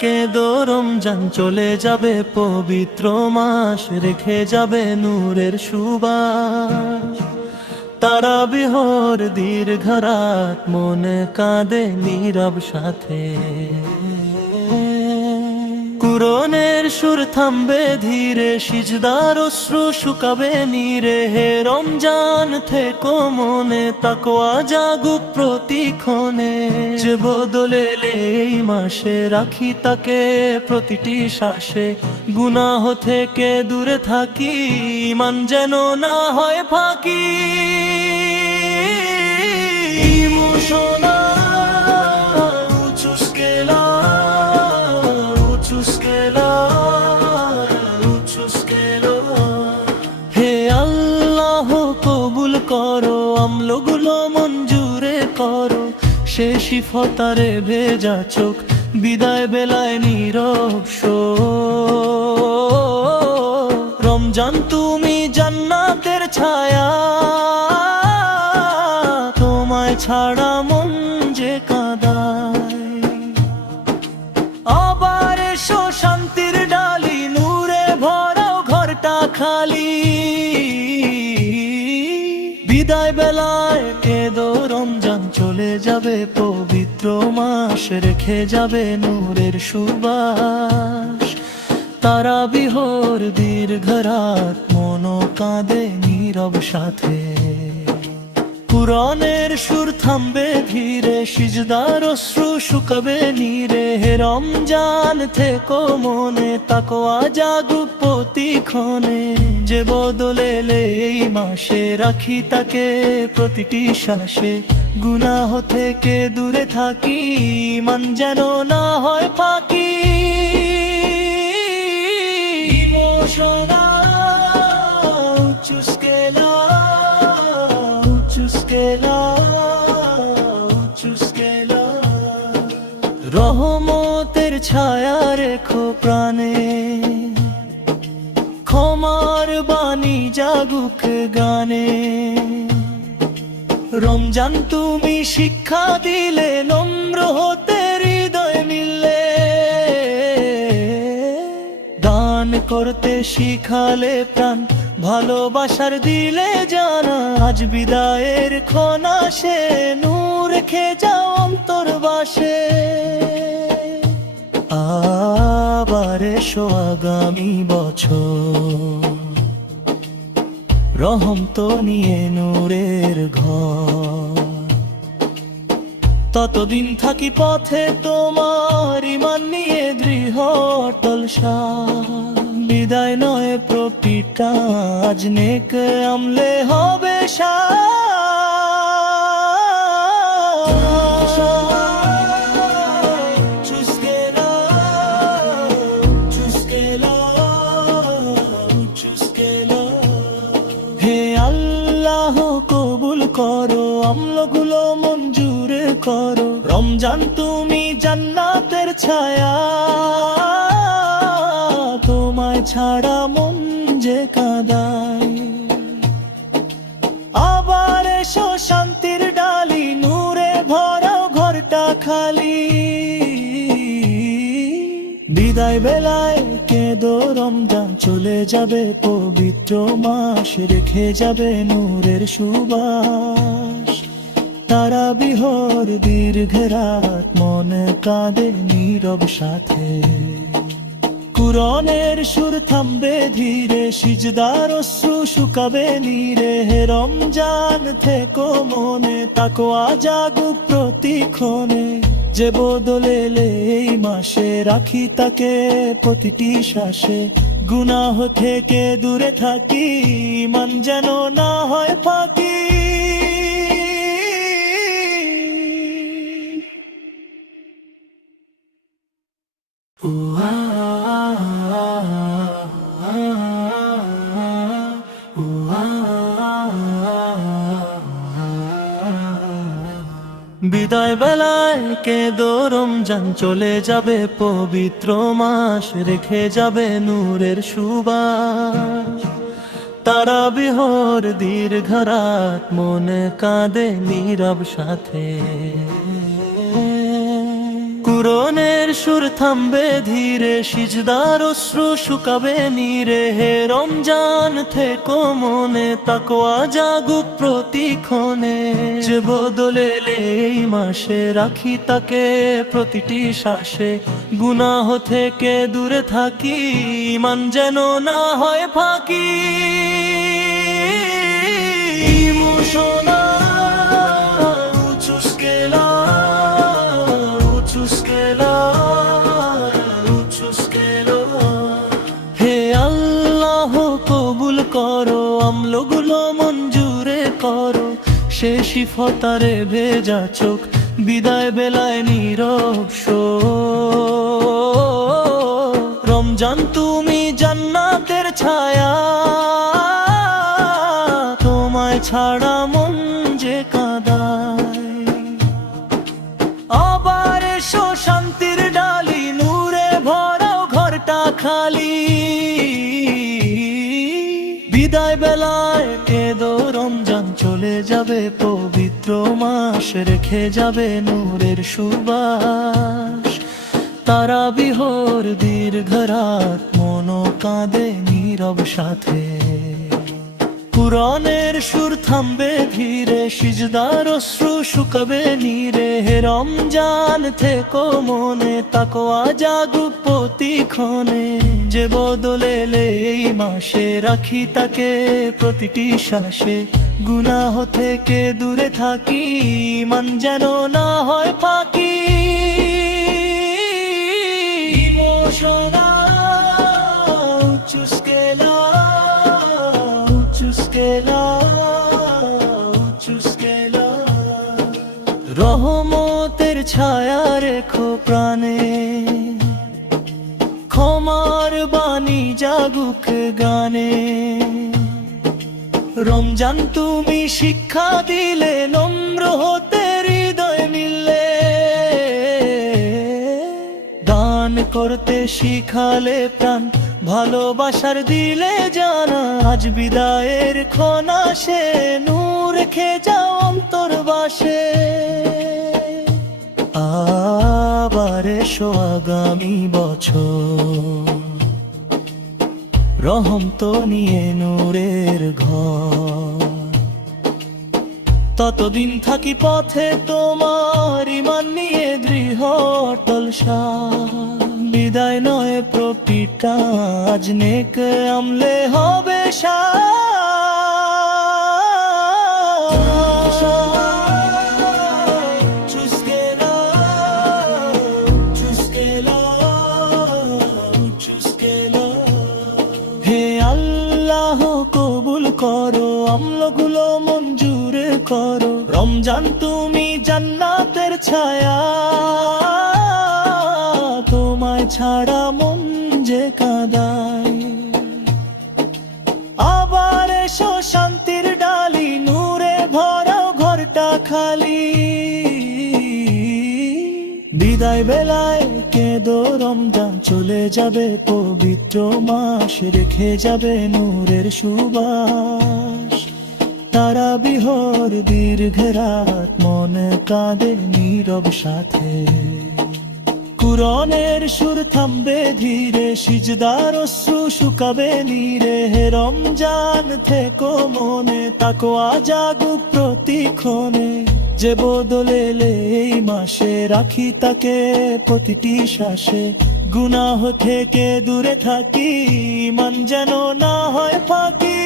কেঁদো রমজান চলে যাবে পবিত্র মাস, রেখে যাবে নূরের সুবাস। তারাবিহর দীর্ঘ রাত, মনে কাঁদে নীরব সাথে। কুরআনের সুর থামবে ধীরে, সিজদার অশ্রু শুকাবে নীরে। হে রমজান থেকো মনে, তাকওয়া জাগুক প্রতিক্ষণে। যে বদলে এই মাসে, রাখি তাকে প্রতিটি শ্বাসে। গুনাহ থেকে দূরে থাকি, ঈমান যেন না হয় ফাঁকি। হে আল্লাহ কবুল করো, আমলগুলো মঞ্জুরে করো। শেষ ইফতারে ভেজা চোখ, বিদায় বেলায় নীরব শোক। রমজান তুমি জান্নাতের ছায়া, তোমায় ছাড়া মন যে কাঁদায়। আবার এসো শান্তির ডালি, নূরে ভরাও ঘরটা খালি। বিদায় বেলায় কেঁদো রমজান চলে যাবে পবিত্র মাস, রেখে যাবে নূরের সুবাস। তারাবিহর দীর্ঘ রাত, মন কাঁদে নীরব সাথে। কুরআনের সুর থামবে ধীরে, সিজদার অশ্রু শুকাবে নীরে। হে রমজান থেকো মনে, তাকওয়া জাগুক প্রতিক্ষণে। যে বদলে এই মাসে, রাখি তাকে প্রতিটি শ্বাসে। গুনাহ থেকে দূরে থাকি, ঈমান যেন না হয় ফাঁকি। রহমতের ছায়া রেখো প্রাণে, ক্ষমার বাণী জাগুক গানে। রমজান তুমি শিক্ষা দিলে, নম্র হতে হৃদয় মিললে। দান করতে শিখালে প্রাণ, ভালোবাসার দিলে জানা। আজ বিদায়ের ক্ষণ আসে, নূর রেখে যাও অন্তর বাসে। আবার এসো আগামী বছর, রহম তো নিয়ে নূরের ঘর। ততদিন থাকি পথে তোমার, ঈমান নিয়ে দৃঢ় অটল সার। বিদায় নয় প্রতিটা, আজ নেক আমলে হবে হে আল্লাহ কবুল করো, আমলগুলো মঞ্জুর করো। রমজান তুমি জান্নাতের ছায়া, তোমায় ছাড়া মন যে কাঁদায়। আবার এসো শান্তির ডালি, নূরে ভরাও ঘরটা খালি। বিদায় বেলায় কেঁদো রমজান চলে যাবে পবিত্র মাস, রেখে যাবে নূরের সুবাস। তারাবিহর দীর্ঘ রাত, মনে কাঁদে নীরব সাথে। কুরআনের সুর থামবে ধীরে, সিজদার অশ্রু শুকাবে নীরে। হে রমজান থেকো মনে, তাকওয়া জাগুক প্রতিক্ষণে। যে বদলে এই মাসে, রাখি তাকে প্রতিটি শ্বাসে। গুনাহ থেকে দূরে থাকি, ঈমান যেন না হয় ফাঁকি। বিদায় বেলায় কেঁদো রমজান চলে যাবে পবিত্র মাস, রেখে যাবে নূরের সুবাস। তারাবিহর দীর্ঘ রাত, মনে কাঁদে নীরব সাথে। কুরআনের সুর থামবে ধীরে, সিজদার অশ্রু শুকাবে নীরে। হে রমজান থেকো মনে, তাকওয়া জাগুক প্রতিক্ষণে। যে বদলে এই মাসে, রাখি তাকে প্রতিটি শ্বাসে। গুনাহ থেকে দূরে থাকি, ঈমান যেন না হয় ফাঁকি। হে আল্লাহ কবুল করো, আমলগুলো মঞ্জুরে করো। সে সিফতারে ভেজা চোখ, বিদায় বেলায় নীরব শোক। রমজান তুমি জান্নাতের ছায়া, তোমায় ছাড়া মন যে কাঁদায়। আবার এসো শান্তির ডালি, নূরে ভরাও ঘরটা খালি। বিদায় বেলায় কেঁদো রমজান, চলে যাবে পবিত্র মাস, রেখে যাবে নূরের সুবাস। তারা বিহর দীর্ঘ রাত, মন কাঁদে নীরব সাথে। কুরআনের সুর থামবে ধীরে, সিজদার অশ্রু শুকাবে নীরে। হে রমজান থেকো মনে, তাকওয়া জাগুক প্রতিক্ষণে। যে বদলে এই মাসে, রাখি তাকে প্রতিটি শ্বাসে। গুনাহ থেকে দূরে থাকি, ঈমান যেন না হয় ফাঁকি। রহমতের ছায়া রেখো প্রাণে, ক্ষমার বাণী জাগুক গানে। রমজান তুমি শিক্ষা দিলে, নম্র হতে হৃদয় মিললে। দান করতে শিখালে প্রাণ, ভালোবাসার দিলে জানা। আজ বিদায়ের ক্ষণ আসে, নূর রেখে যাও অন্তর বাসে। আবার এসো আগামী বছর, রহম তো নিয়ে নূরের ঘর। ততদিন থাকি পথে তোমার, ঈমান নিয়ে দৃঢ় অটল সার। বিদায় নয় প্রতিটা, আজ নেক আমলে হবে হে আল্লাহ কবুল করো, আমলগুলো মঞ্জুর করো। রমজান তুমি জান্নাতের ছায়া, তোমায় ছাড়া মন যে কাঁদায়। আবার এসো শান্তির ডালি, নূরে ভরাও ঘরটা খালি। বিদায় বেলায় কেঁদো রমজান, চলে যাবে পবিত্র মাস, রেখে যাবে নূরের সুবাস। তারা বিহর দীর্ঘ রাত, মন কাঁদে নীরব সাথে। কুরআনের সুর থামবে ধীরে, সিজদার অশ্রু শুকাবে নীরে। হে রমজান থেকো মনে, তাকওয়া জাগুক প্রতিক্ষণে। যে বদলে এই মাসে, রাখি তাকে প্রতিটি শ্বাসে। গুনাহ থেকে দূরে থাকি, ঈমান যেন না হয় ফাঁকি।